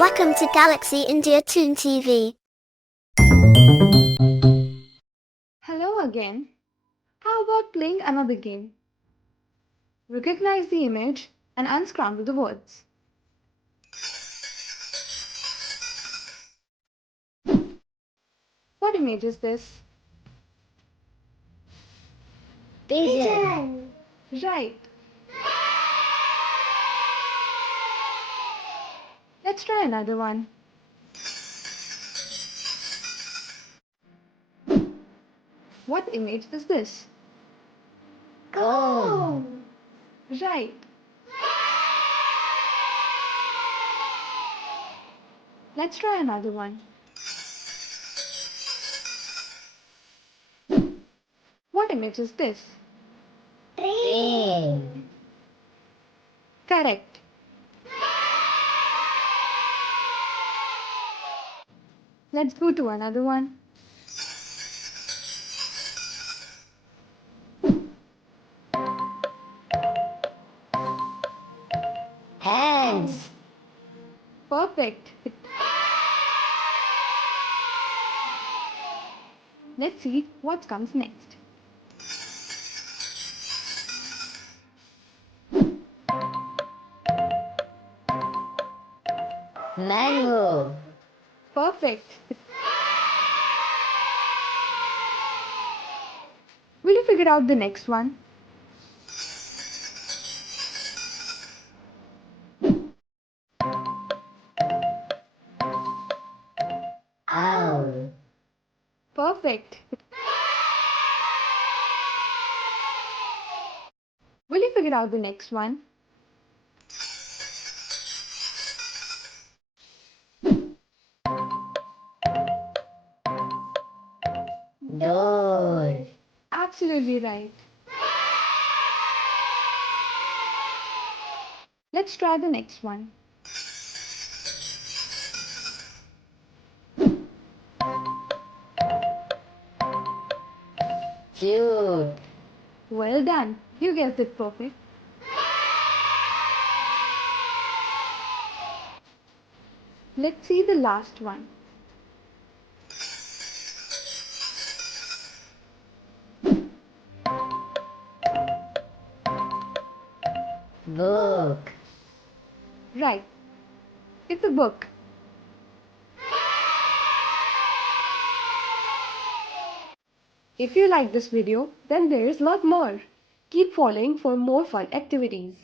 Welcome to Galaxy India Toon TV. Hello again. How about playing another game? Recognize the image and unscramble the words. What image is this? Pigeon. Right. Let's try another one. What image is this? Comb. Right. Let's try another one. What image is this? Train. Correct. Let's go to another one. Hands. Perfect. Let's see what comes next. Mango. Perfect. Will you figure out the next one? Owl. Perfect. Will you figure out the next one? Door. Absolutely right. Let's try the next one. Cute. Well done. You guessed it perfect. Let's see the last one. Book. Right. It's a book. If you like this video, then there is a lot more. Keep following for more fun activities.